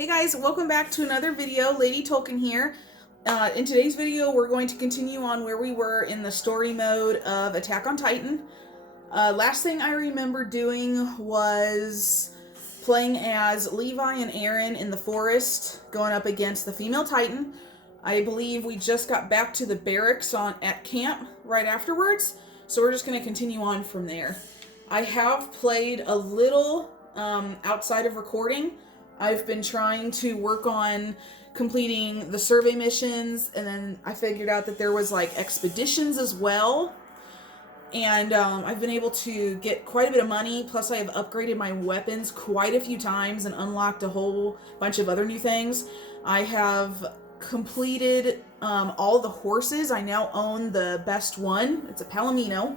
Hey guys, welcome back to another video. Lady Tolkien here. In today's video, we're going to continue on where we were in the story mode of Attack on Titan. Last thing I remember doing was playing as Levi and Aaron in the forest, going up against the female Titan. I believe we just got back to the barracks at camp right afterwards, so we're just going to continue on from there. I have played a little outside of recording. I've been trying to work on completing the survey missions, and then I figured out that there was like expeditions as well. And I've been able to get quite a bit of money, plus I have upgraded my weapons quite a few times and unlocked a whole bunch of other new things. I have completed all the horses. I now own the best one. It's a Palomino.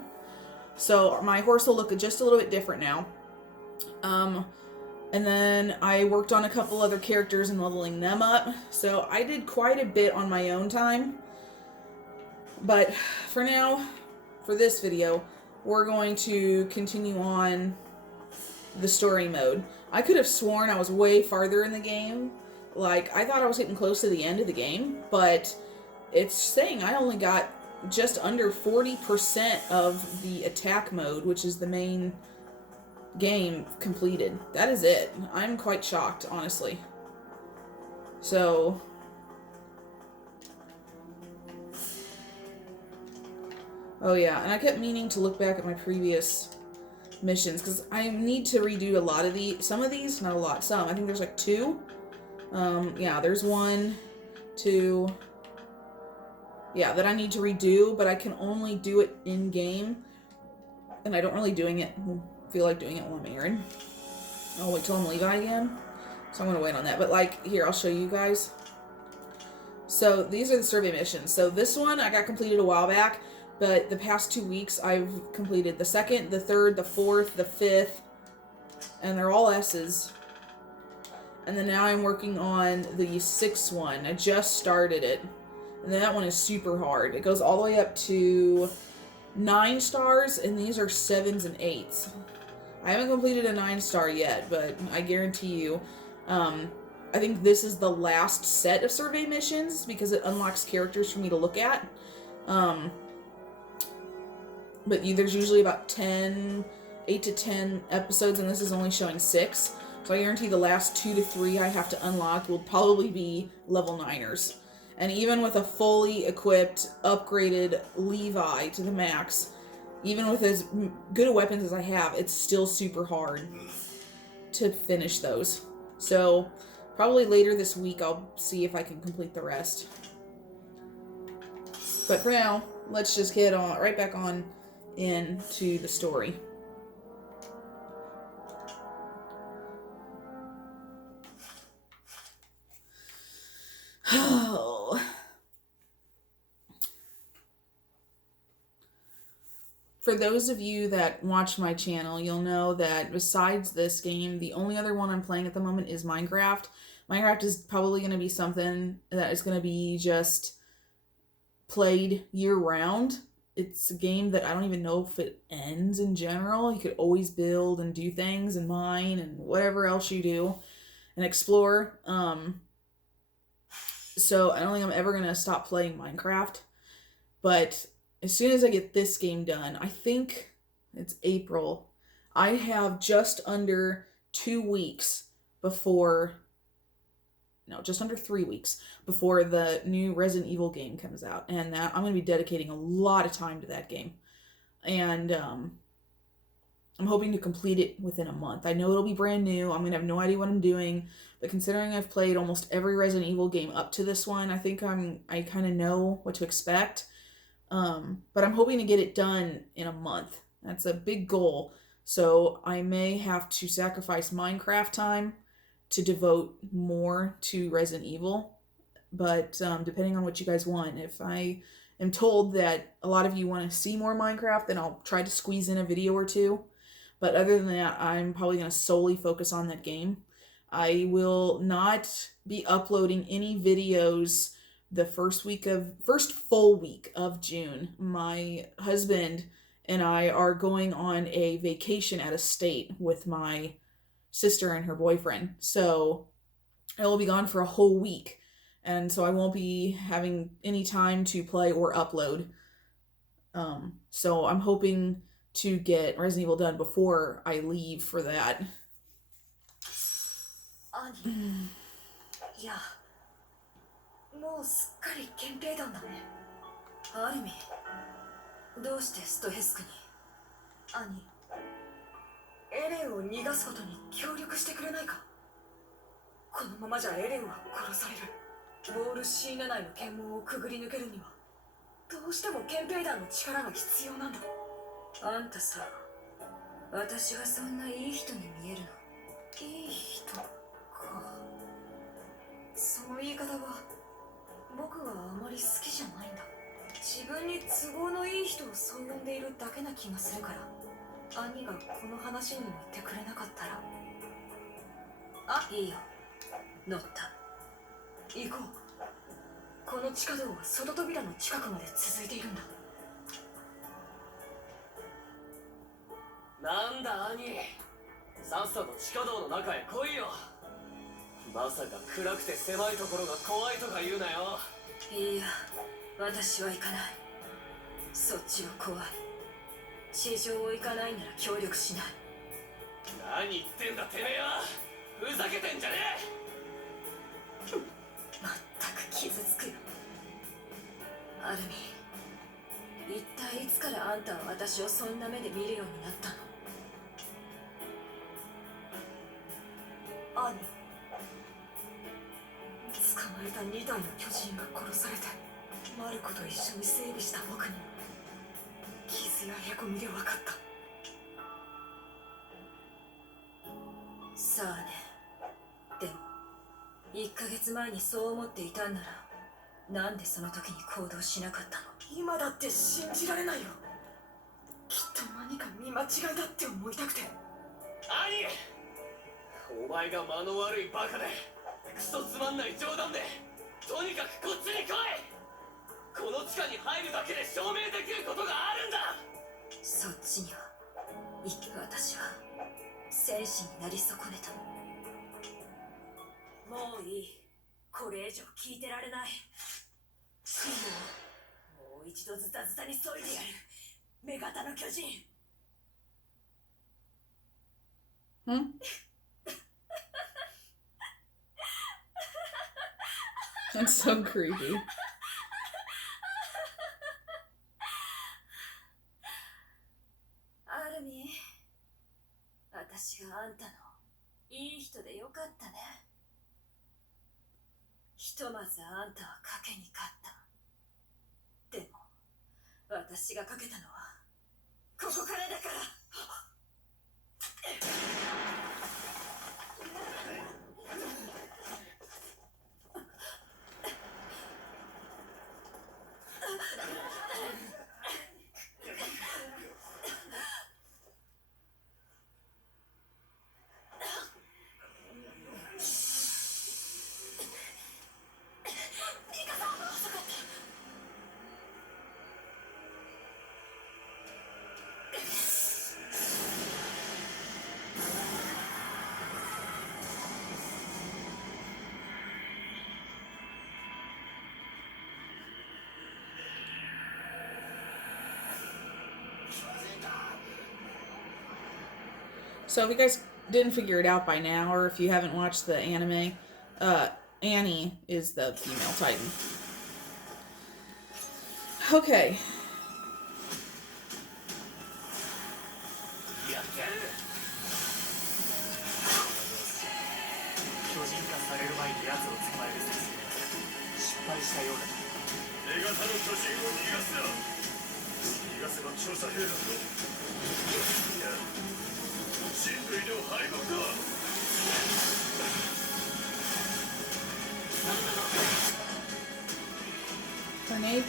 So my horse will look just a little bit different now. And then I worked on a couple other characters and leveling them up. So I did quite a bit on my own time. But for now, for this video, we're going to continue on the story mode. I could have sworn I was way farther in the game. Like, I thought I was getting close to the end of the game, but it's saying I only got just under 40% of the attack mode, which is the main game, completed. That is it. I'm quite shocked, honestly. So oh yeah, and I kept meaning to look back at my previous missions because I need to redo a lot of some of these, not a lot, some. I think there's like 2. Yeah, there's 1, 2. Yeah, that I need to redo, but I can only do it in game, and I don't really feel like doing it while I'm Aaron. I'll wait till I'm Levi again. So I'm going to wait on that. But like, here, I'll show you guys. So these are the survey missions. So this one I got completed a while back, but the past 2 weeks I've completed the 2nd, the 3rd, the 4th, the 5th, and they're all S's. And then now I'm working on the 6th one. I just started it. And then that one is super hard. It goes all the way up to 9 stars, and these are 7s and 8s. I haven't completed a 9-star yet, but I guarantee you, I think this is the last set of survey missions because it unlocks characters for me to look at. But there's usually about 8 to 10 episodes, and this is only showing 6. So I guarantee the last 2 to 3 I have to unlock will probably be level 9ers. And even with a fully equipped, upgraded Levi to the max, even with as good a weapons as I have, it's still super hard to finish those. So probably later this week I'll see if I can complete the rest. But for now, let's just get right back on into the story. Oh. For those of you that watch my channel, you'll know that besides this game, the only other one I'm playing at the moment is Minecraft. Minecraft is probably going to be something that is going to be just played year-round. It's a game that I don't even know if it ends in general. You could always build and do things and mine and whatever else you do and explore. So I don't think I'm ever going to stop playing Minecraft. But as soon as I get this game done, I think it's April, I have just under 2 weeks before, no, just under 3 weeks before the new Resident Evil game comes out. And that I'm going to be dedicating a lot of time to that game. And I'm hoping to complete it within a month. I know it'll be brand new. I'm going to have no idea what I'm doing. But considering I've played almost every Resident Evil game up to this one, I think I kind of know what to expect. But I'm hoping to get it done in a month. That's a big goal. So I may have to sacrifice Minecraft time to devote more to Resident Evil. But depending on what you guys want, if I am told that a lot of you want to see more Minecraft, then I'll try to squeeze in a video or 2. But other than that, I'm probably going to solely focus on that game. I will not be uploading any videos the first full week of June. My husband and I are going on a vacation at a state with my sister and her boyfriend. So I will be gone for a whole week, and so I won't be having any time to play or upload. So I'm hoping to get Resident Evil done before I leave for that. 兄いやもうすっかり憲兵団だね。アルミどうしてストヘスクに。兄エレンを逃がすことに協力してくれないか。このままじゃエレンは殺される。ウォール C7 の検問をくぐり抜けるにはどうしても憲兵団の力が必要なんだ。あんたさ、私がそんないい人に見えるの？いい人か。その言い方は僕はあまり好きじゃないんだ。自分に都合のいい人をそう呼んでいるだけな気がするから。兄がこの話に乗ってくれなかったら。あ、いいよ、乗った。行こう。この地下道は外扉の近くまで続いているんだ。なんだ兄、さっさと地下道の中へ来いよ。まさか暗くて狭いところが怖いとか言うなよ。いや、私は行かない。そっちは怖い。地上を行かないなら協力しない。何言ってんだてめえは。ふざけてんじゃねえ。まったく傷つくよ。アルミ、一体いつからあんたは私をそんな目で見るようになったの？兄、捕まえた2体の巨人が殺されてマルコと一緒に整備した僕に傷やへこみで分かった。さあね。でも1ヶ月前にそう思っていたんならなんでその時に行動しなかったの？今だって信じられないよ。きっと何か見間違いだって思いたくて。兄、お前が間の悪いバカでクソつまんない冗談でとにかくこっちに来い。この地下に入るだけで証明できることがあるんだ。そっちには私は戦士になり損ねた。もういい。これ以上聞いてられない。シーモをもう一度ズタズタに削いでやる。女型の巨人。That's so creepy. アルミ、私があんたのいい人でよかったね。ひとまずあんたは賭けに勝った。でも私がかけたのはここからだから。So if you guys didn't figure it out by now, or if you haven't watched the anime, Annie is the female Titan. Okay. Grenade?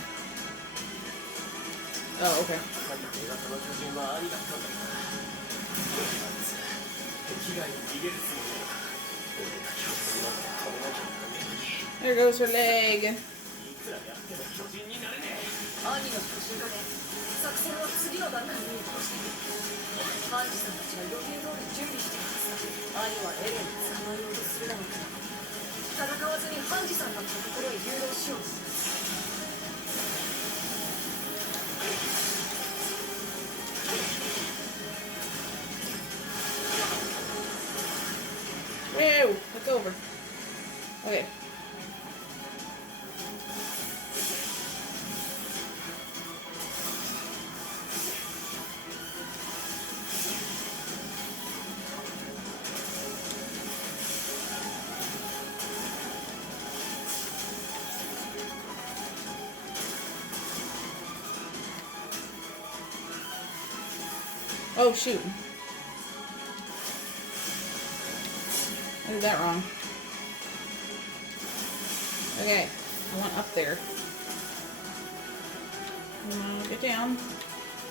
Oh, okay. There goes her leg. 兄の巨人化で作戦は次の段階に移行している。ハンジさんたちは予定通り準備しています。兄はエレンを捕まえようとするだろうけど、幹事さんだったところへ誘導しよう。Whoa! Look over. Okay. Oh, shoot. I did that wrong. Okay, I went up there. Get down.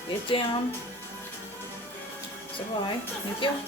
Get down. So high. Thank you.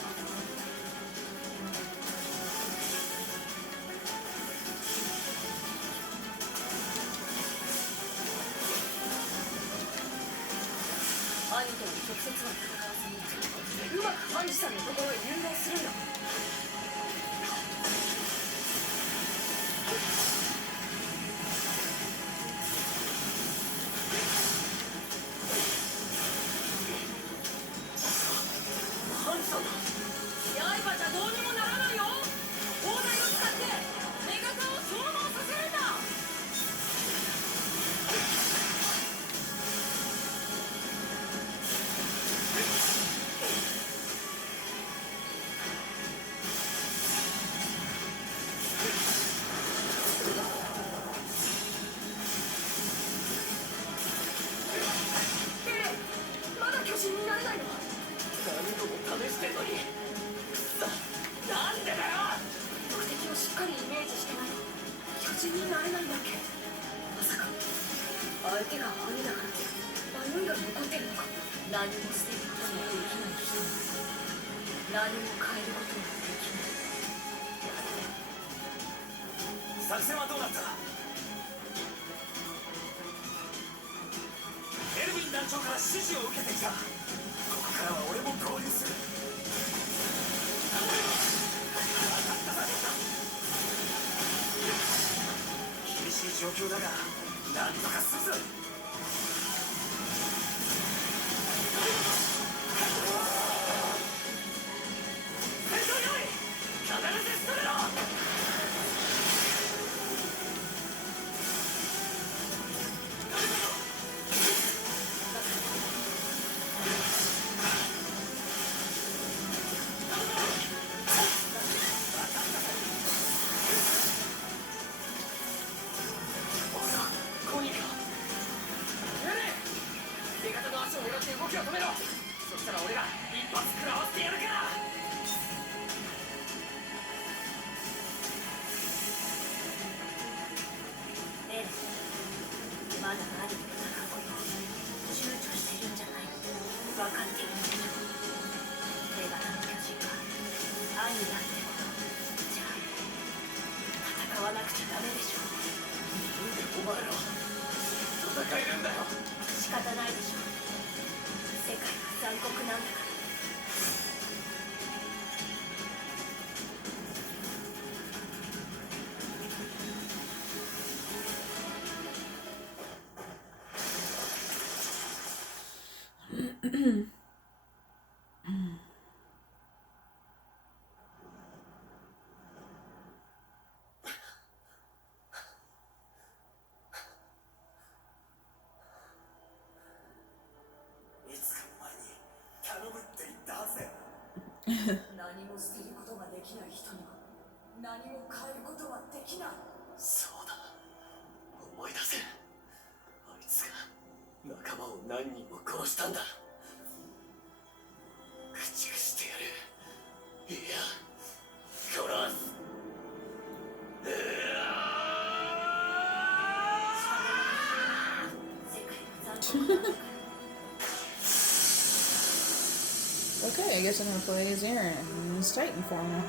Okay, I guess I'm gonna play as Aaron's Titan form now,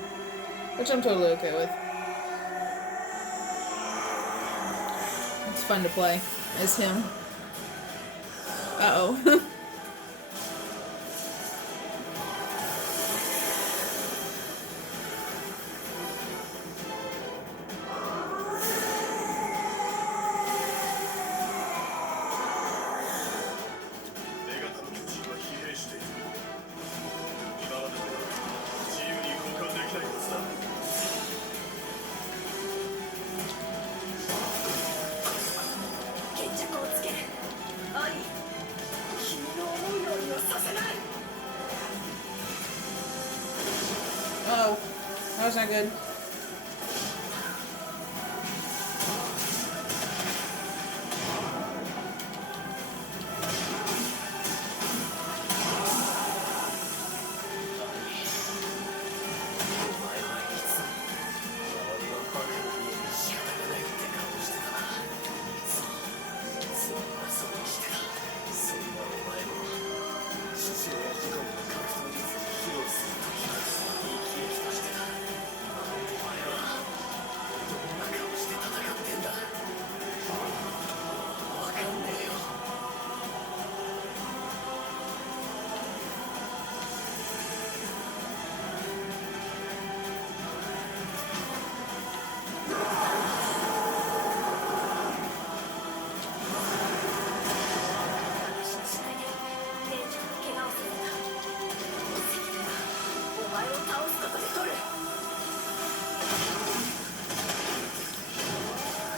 which I'm totally okay with. It's fun to play as him. Uh-oh. That's not good.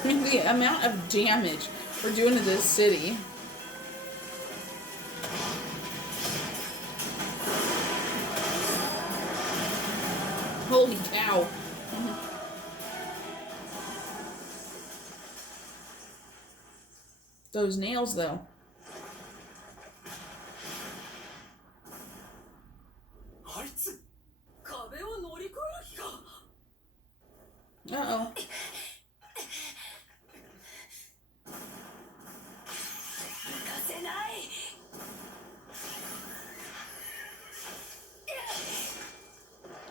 I mean, the amount of damage we're doing to this city. Holy cow. Those nails, though. Uh-oh.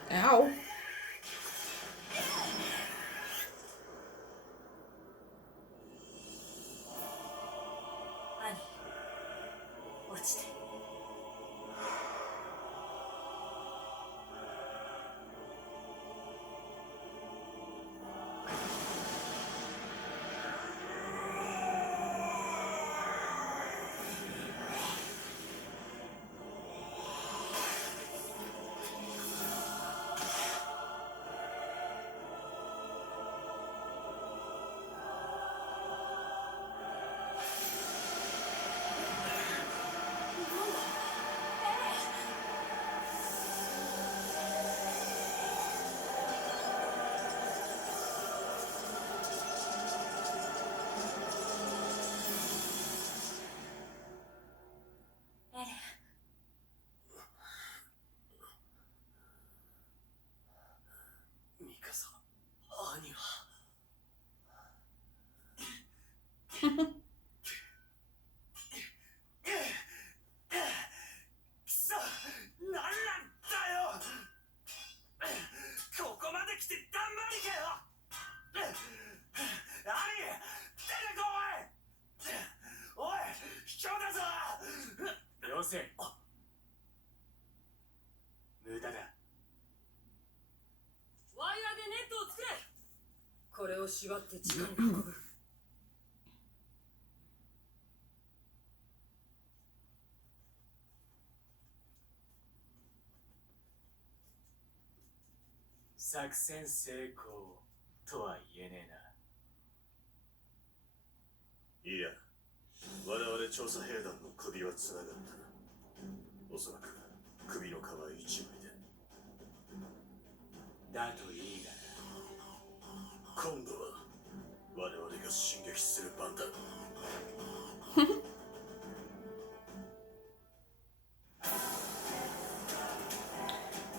Ow.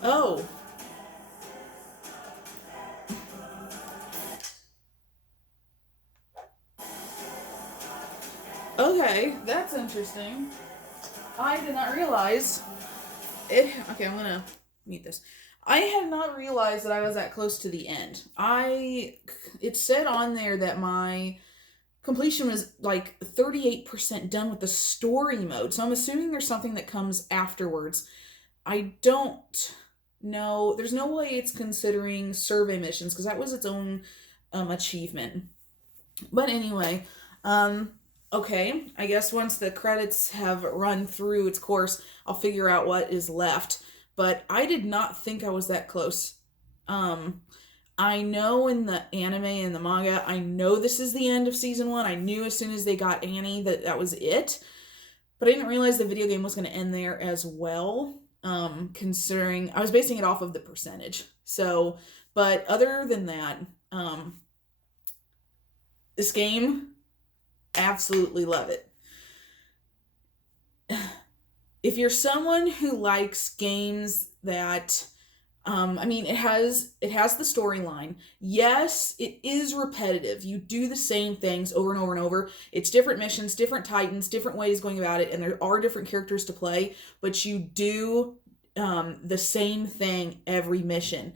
Oh. Okay, that's interesting. I did not realize it. Okay, I'm gonna mute this. I had not realized that I was that close to the end. It said on there that my completion was like 38% done with the story mode. So I'm assuming there's something that comes afterwards. I don't know. There's no way it's considering survey missions because that was its own achievement. But anyway, okay, I guess once the credits have run through its course, I'll figure out what is left. But I did not think I was that close. I know in the anime and the manga, I know this is the end of season 1. I knew as soon as they got Annie that was it. But I didn't realize the video game was going to end there as well. Considering I was basing it off of the percentage. So But other than that, this game, absolutely love it. If you're someone who likes games that, I mean, it has the storyline. Yes, it is repetitive. You do the same things over and over and over. It's different missions, different Titans, different ways going about it, and there are different characters to play, but you do the same thing every mission.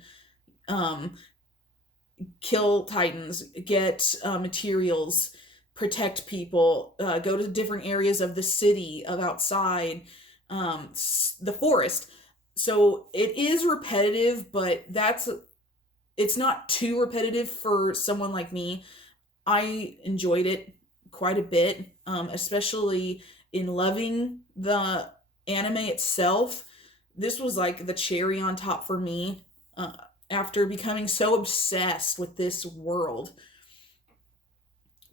Kill Titans, get materials, protect people, go to different areas of the city, of outside, the forest. So it is repetitive, but it's not too repetitive for someone like me. I enjoyed it quite a bit, especially in loving the anime itself. This was like the cherry on top for me, after becoming so obsessed with this world.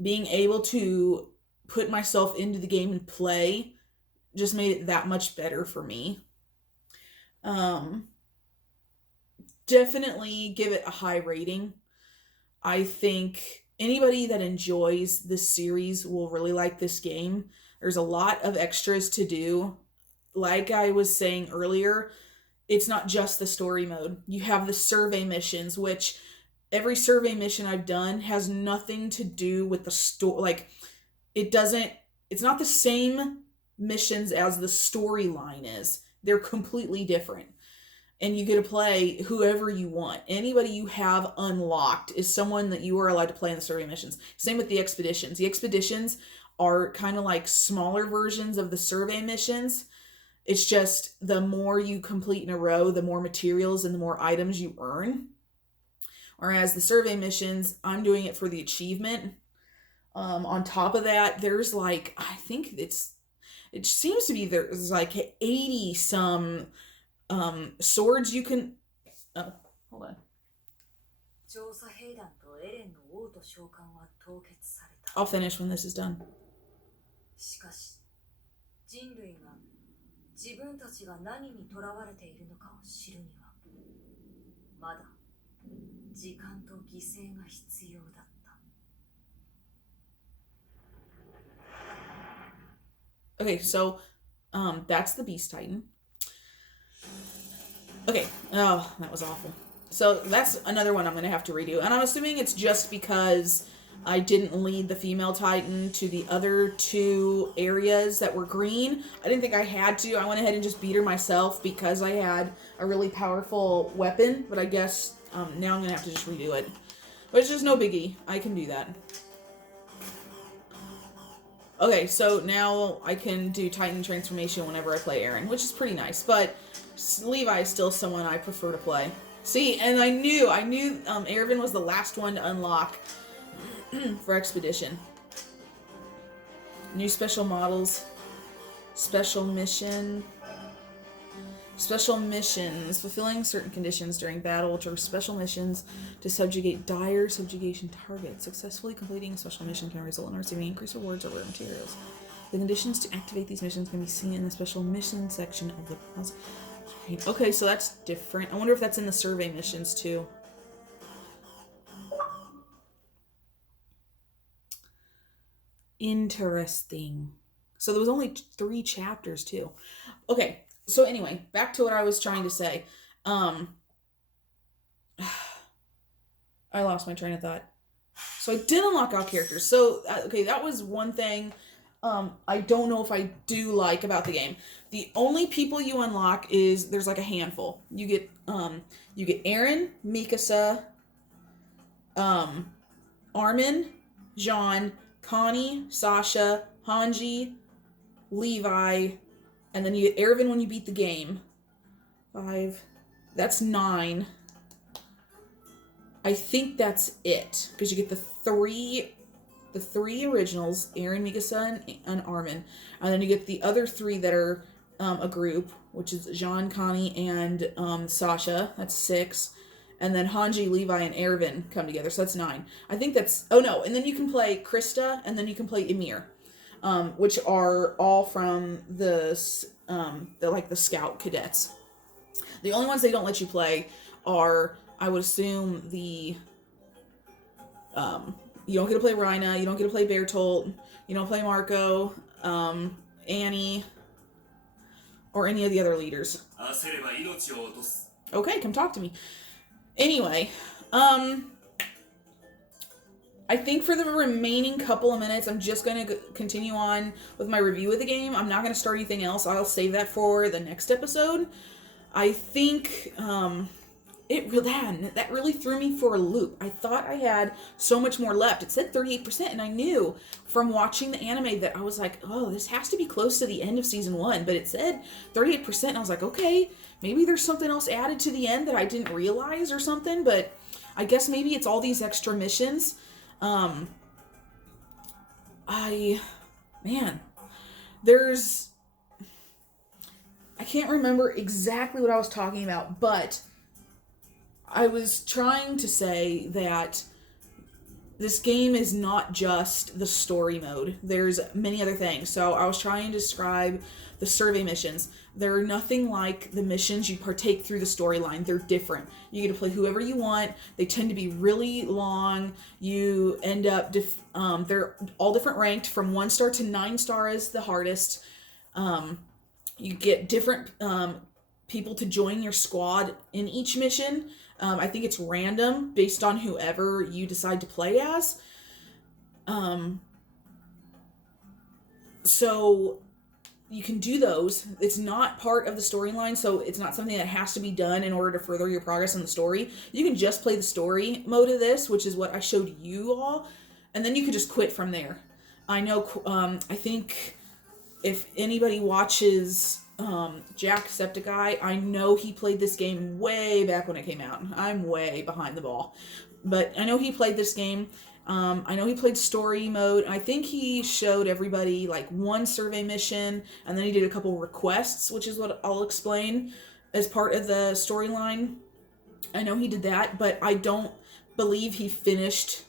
Being able to put myself into the game and play just made it that much better for me. Definitely give it a high rating. I think anybody that enjoys this series will really like this game. There's a lot of extras to do. Like I was saying earlier, it's not just the story mode. You have the survey missions, which every survey mission I've done has nothing to do with the story. Like, it's not the same missions as the storyline is. They're completely different. And you get to play whoever you want. Anybody you have unlocked is someone that you are allowed to play in the survey missions. Same with the expeditions. The expeditions are kind of like smaller versions of the survey missions. It's just the more you complete in a row, the more materials and the more items you earn. Whereas the survey missions, I'm doing it for the achievement. On top of that, there's like, I think it seems to be there's like 80 some swords you can. Oh, hold on. I'll finish when this is done. しかし、人類が自分たちが何に囚われているのかを知るには、まだ時間と犠牲が必要だった。Okay, so that's the Beast Titan. Okay, oh, that was awful. So that's another one I'm going to have to redo. And I'm assuming it's just because I didn't lead the female Titan to the other two areas that were green. I didn't think I had to. I went ahead and just beat her myself because I had a really powerful weapon. But I guess now I'm going to have to just redo it. But it's just no biggie. I can do that. Okay, so now I can do Titan transformation whenever I play Eren, which is pretty nice. But Levi is still someone I prefer to play. See, and I knew Erwin was the last one to unlock for Expedition. New special models. Special missions. Fulfilling certain conditions during battle, which are special missions to subjugate dire subjugation targets. Successfully completing a special mission can result in receiving increased rewards or rare materials. The conditions to activate these missions can be seen in the special mission section of the puzzle. Okay, so that's different. I wonder if that's in the survey missions too. Interesting. So there was only 3 chapters too. Okay, so anyway, back to what I was trying to say. I lost my train of thought. So I did unlock all characters. So, okay, that was one thing I don't know if I do like about the game. The only people you unlock there's like a handful. You get Eren, Mikasa, Armin, Jean, Connie, Sasha, Hanji, Levi, and then you get Erwin when you beat the game. 5. That's 9. I think that's it. Because you get the three originals, Eren, Mikasa, and Armin. And then you get the other 3 that are a group, which is Jean, Connie, and Sasha. That's 6. And then Hanji, Levi, and Erwin come together. So that's 9. I think that's... Oh, no. And then you can play Krista, and then you can play Ymir. Which are all from the Scout cadets. The only ones they don't let you play are I would assume you don't get to play Rhina, you don't get to play Bertolt, you don't play Marco, Annie, or any of the other leaders. Okay, come talk to me. Anyway, I think for the remaining couple of minutes, I'm just going to continue on with my review of the game. I'm not going to start anything else. I'll save that for the next episode. I think that really threw me for a loop. I thought I had so much more left. It said 38%, and I knew from watching the anime that I was like, oh, this has to be close to the end of season 1. But it said 38%, and I was like, okay, maybe there's something else added to the end that I didn't realize or something. But I guess maybe it's all these extra missions. I can't remember exactly what I was talking about, but I was trying to say that this game is not just the story mode. There's many other things. So I was trying to describe the survey missions. They're nothing like the missions you partake through the storyline. They're different. You get to play whoever you want. They tend to be really long. You end up, they're all different ranked. From 1 star to 9 star is the hardest. You get different people to join your squad in each mission. I think it's random based on whoever you decide to play as. So you can do those. It's not part of the storyline, so it's not something that has to be done in order to further your progress in the story. You can just play the story mode of this, which is what I showed you all, and then you can just quit from there. I know, I think if anybody watches Jacksepticeye, I know he played this game way back when it came out. I'm way behind the ball. But I know he played this game. I know he played story mode. I think he showed everybody like 1 survey mission, and then he did a couple requests, which is what I'll explain as part of the storyline. I know he did that, but I don't believe he finished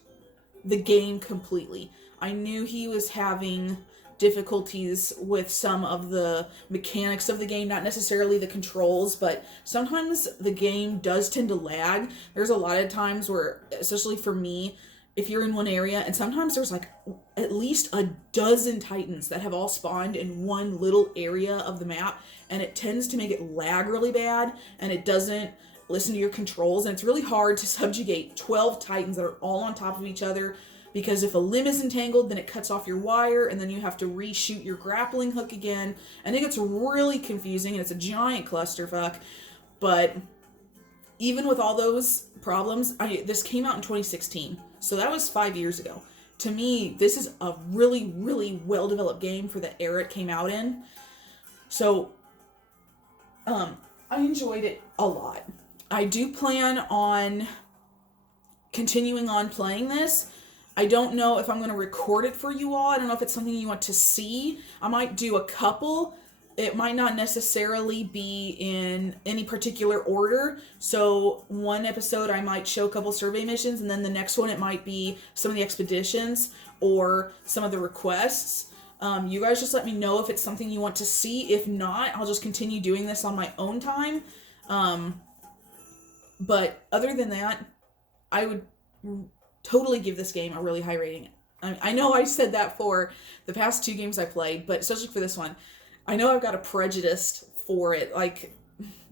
the game completely. I knew he was having difficulties with some of the mechanics of the game, not necessarily the controls, but sometimes the game does tend to lag. There's a lot of times where, especially for me, if you're in one area, and sometimes there's like at least a dozen Titans that have all spawned in one little area of the map, and it tends to make it lag really bad, and it doesn't listen to your controls, and it's really hard to subjugate 12 Titans that are all on top of each other, because if a limb is entangled, then it cuts off your wire, and then you have to reshoot your grappling hook again, and it gets really confusing, and it's a giant clusterfuck. But even with all those problems, this came out in 2016, so that was 5 years ago. To me, this is a really, really well-developed game for the era it came out in. So, I enjoyed it a lot. I do plan on continuing on playing this. I don't know if I'm going to record it for you all. I don't know if it's something you want to see. I might do a couple. It might not necessarily be in any particular order. So one episode I might show a couple survey missions, and then the next one it might be some of the expeditions or some of the requests. You guys just let me know if it's something you want to see. If not, I'll just continue doing this on my own time. But other than that, I would totally give this game a really high rating. I know I said that for the past 2 games I played, but especially for this one, I know I've got a prejudice for it, like,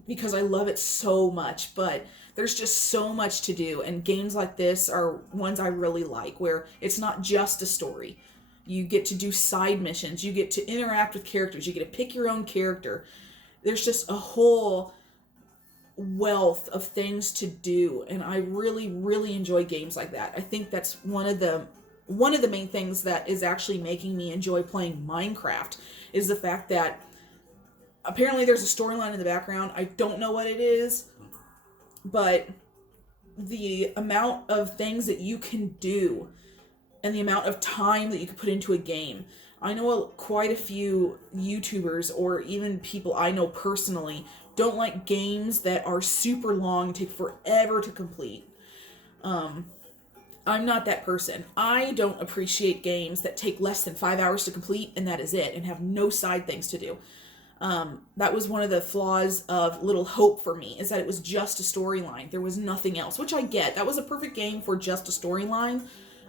because I love it so much, but there's just so much to do, and games like this are ones I really like, where it's not just a story. You get to do side missions, you get to interact with characters, you get to pick your own character. There's just a whole wealth of things to do, and I really, really enjoy games like that. I think that's one of the main things that is actually making me enjoy playing Minecraft, is the fact that apparently there's a storyline in the background. I don't know what it is, but the amount of things that you can do and the amount of time that you can put into a game. I know quite a few YouTubers, or even people I know personally, don't like games that are super long, take forever to complete. I'm not that person. I don't appreciate games that take less than 5 hours to complete, and that is it, and have no side things to do. That was one of the flaws of Little Hope for me, is that it was just a storyline. There was nothing else, which I get. That was a perfect game for just a storyline.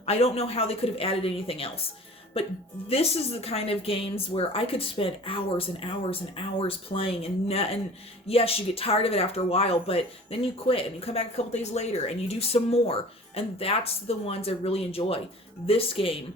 I don't know how they could have added anything else. But this is the kind of games where I could spend hours and hours and hours playing, and yes, you get tired of it after a while, but then you quit and you come back a couple days later and you do some more, and that's the ones I really enjoy. This game,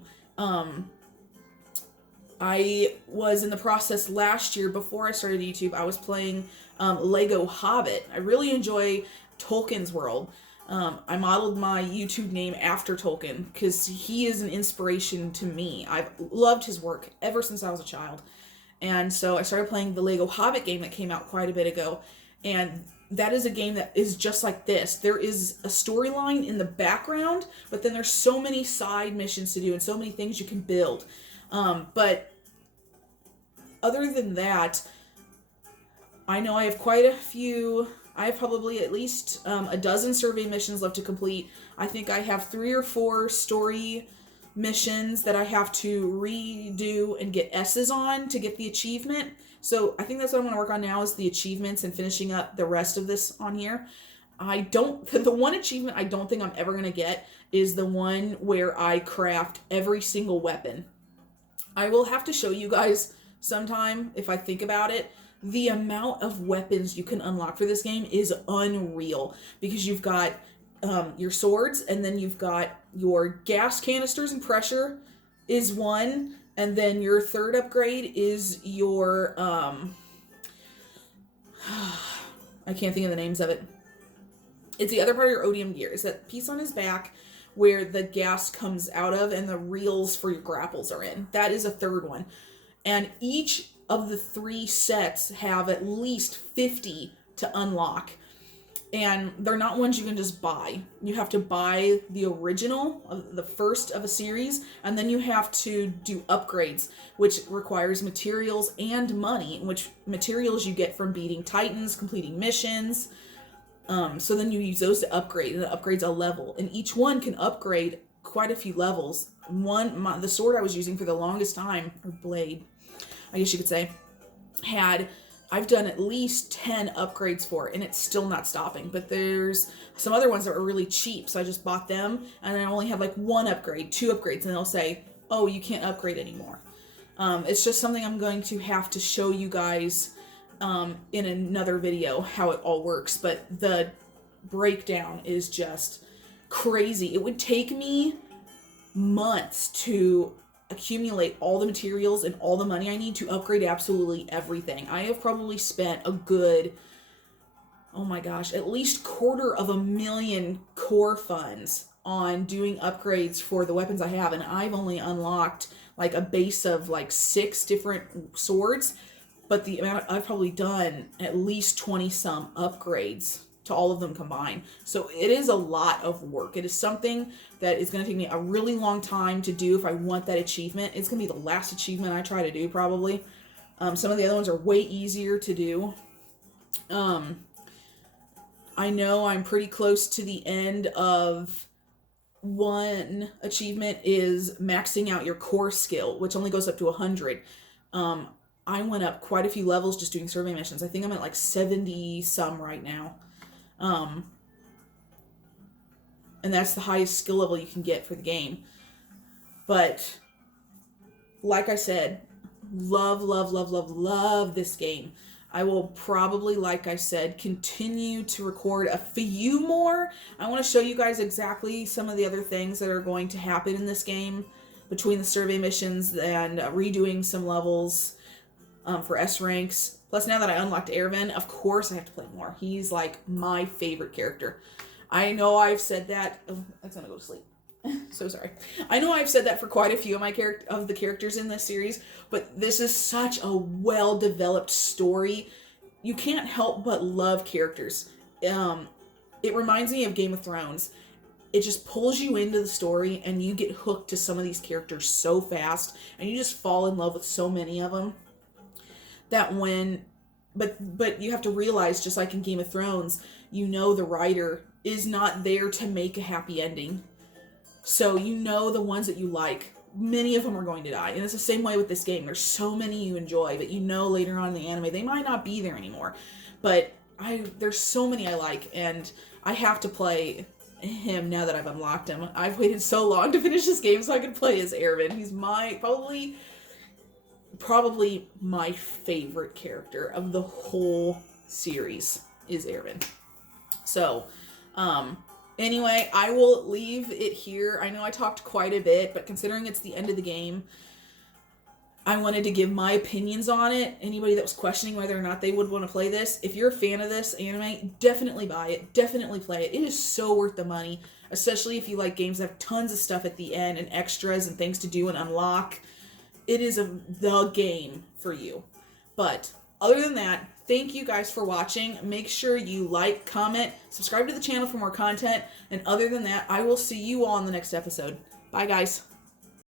I was in the process last year, before I started YouTube, I was playing Lego Hobbit. I really enjoy Tolkien's world. I modeled my YouTube name after Tolkien because he is an inspiration to me. I've loved his work ever since I was a child. And so I started playing the Lego Hobbit game that came out quite a bit ago. And that is a game that is just like this. There is a storyline in the background, but then there's so many side missions to do and so many things you can build. But other than that, I know I have quite a few... I have probably at least a dozen survey missions left to complete. I think I have 3 or 4 story missions that I have to redo and get S's on to get the achievement. So I think that's what I'm going to work on now, is the achievements and finishing up the rest of this on here. The one achievement I don't think I'm ever going to get is the one where I craft every single weapon. I will have to show you guys sometime if I think about it. The amount of weapons you can unlock for this game is unreal, because you've got your swords, and then you've got your gas canisters and pressure is one, and then your third upgrade is your I can't think of the names of it. It's the other part of your odium gear. It's that piece on his back where the gas comes out of and the reels for your grapples are in. That is a third one. And each of the 3 sets have at least 50 to unlock. And they're not ones you can just buy. You have to buy the original, the first of a series, and then you have to do upgrades, which requires materials and money, which materials you get from beating Titans, completing missions. So then you use those to upgrade, and it upgrades a level. And each one can upgrade quite a few levels. The sword I was using for the longest time, or blade, I guess you could say, I've done at least 10 upgrades for it, and it's still not stopping. But there's some other ones that were really cheap, so I just bought them, and I only have like 1 upgrade, 2 upgrades, and they'll say, oh, you can't upgrade anymore. It's just something I'm going to have to show you guys in another video how it all works, but the breakdown is just crazy. It would take me months to accumulate all the materials and all the money I need to upgrade absolutely everything. I have probably spent a good, oh my gosh, at least $250,000 core funds on doing upgrades for the weapons I have, and I've only unlocked like a base of like 6 different swords, but the amount I've probably done at least 20 some upgrades to all of them combined. So it is a lot of work. It is something that is going to take me a really long time to do if I want that achievement. It's going to be the last achievement I try to do, probably. Some of the other ones are way easier to do. I know I'm pretty close to the end of one achievement, is maxing out your core skill, which only goes up to 100. I went up quite a few levels just doing survey missions. I think I'm at like 70 some right now. And that's the highest skill level you can get for the game. But like I said, love this game. I will probably, like I said, continue to record a few more. I want to show you guys exactly some of the other things that are going to happen in this game between the survey missions and redoing some levels for S ranks. Plus, now that I unlocked Erwin, of course I have to play more. He's like my favorite character. I know I've said that. Oh, that's gonna go to sleep. So sorry. I know I've said that for quite a few of the characters in this series, but this is such a well-developed story. You can't help but love characters. It reminds me of Game of Thrones. It just pulls you into the story, and you get hooked to some of these characters so fast, and you just fall in love with so many of them. But you have to realize, just like in Game of Thrones, you know the writer is not there to make a happy ending. So you know the ones that you like many of them are going to die. And it's the same way with this game. There's so many you enjoy, but you know later on in the anime, they might not be there anymore. But there's so many I like, and I have to play him now that I've unlocked him. I've waited so long to finish this game so I could play as Erwin. He's my, probably my favorite character of the whole series is Erwin. So, anyway, I will leave it here. I know I talked quite a bit, but considering it's the end of the game, I wanted to give my opinions on it. Anybody that was questioning whether or not they would want to play this, if you're a fan of this anime, definitely buy it. Definitely play it. It is so worth the money, especially if you like games that have tons of stuff at the end and extras and things to do and unlock. It is the game for you. But other than that, thank you guys for watching. Make sure you like, comment, subscribe to the channel for more content. And other than that, I will see you all in the next episode. Bye, guys.